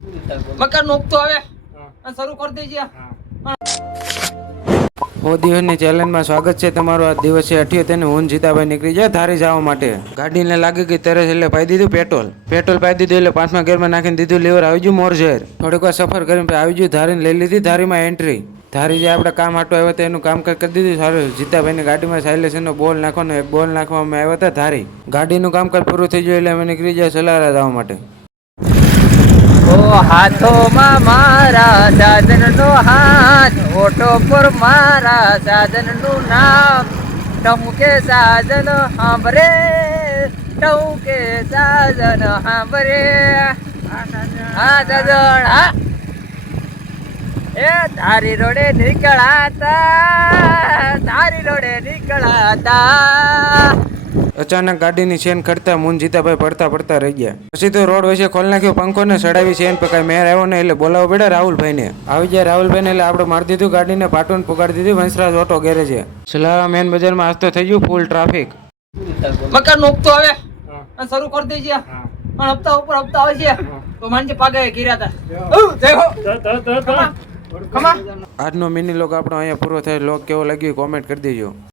મકાન નોકતો આવે શરૂ કરી દેજે. મોદીઓની ચેલેન્જમાં સ્વાગત છે તમારું. આ દિવસે 78 હું જીતાભાઈ નીકળી જાય ધારી જવા માટે. ગાડીને લાગી ગઈ તરસ એટલે પાઈ દીધું પેટ્રોલ પાઈ દીધું એટલે 5મા ગેરમાં નાખીને દીધું લીવર. આવી ગયું મોરજેર. થોડીક વાર સફર કરીને આવી ગયું ધારીને લઈ લીધી ધારીમાં એન્ટ્રી. ધારી જે આપણે કામ હાટો આવ્યા હતા એનું કામ કરી દીધું સારું. જીતાભાઈની ગાડીમાં સાયલેન્સરનો બોલ નાખવાનો એક બોલ નાખવામાં આવ્યા હતા ધારી. ગાડીનું કામકાજ પૂરું થઈ ગયું એટલે અમે નીકળી જાય સલારા જવા માટે. ઓ હાથોમાં મારા સાધનનો હાથ, ઓટો પર મારા સાધનનું નામ. ટમકે સાધન સાંભરે, ટમકે સાધન સાંભરે. હા સાધન હા. એ તારી રોડે નીકળાતા, તારી રોડે નીકળાતા. અચાનક ગાડીની ચેન ખડતા મુન જીતાભાઈ પડતા રહી ગયા. પછી તો રોડ વચ્ચે ખોલ નાખ્યો પંખો ને સડાવી ચેન પકાઈ. મેર આવ્યો ને એટલે બોલાવો પડ્યા રાહુલભાઈને. આવી જાય રાહુલભાઈને એટલે આપણે મારી દીધું ગાડીને પાટોન પુગાડી દીધું વંશરાજ ઓટો ગેરેજે. સલારા મેન બજારમાં આજ તો થઈ ગયું ફૂલ ટ્રાફિક. મકાન નોકતો આવે શરૂ કરી દેજે. હપ્તા ઉપર હપ્તા આવે છે તો માનજે પાગે કર્યા હતા. આજનો મિની લોગ આપણો અહીંયા પૂરો થાય. લોગ કેવો લાગ્યો કોમેન્ટ કરી દેજો.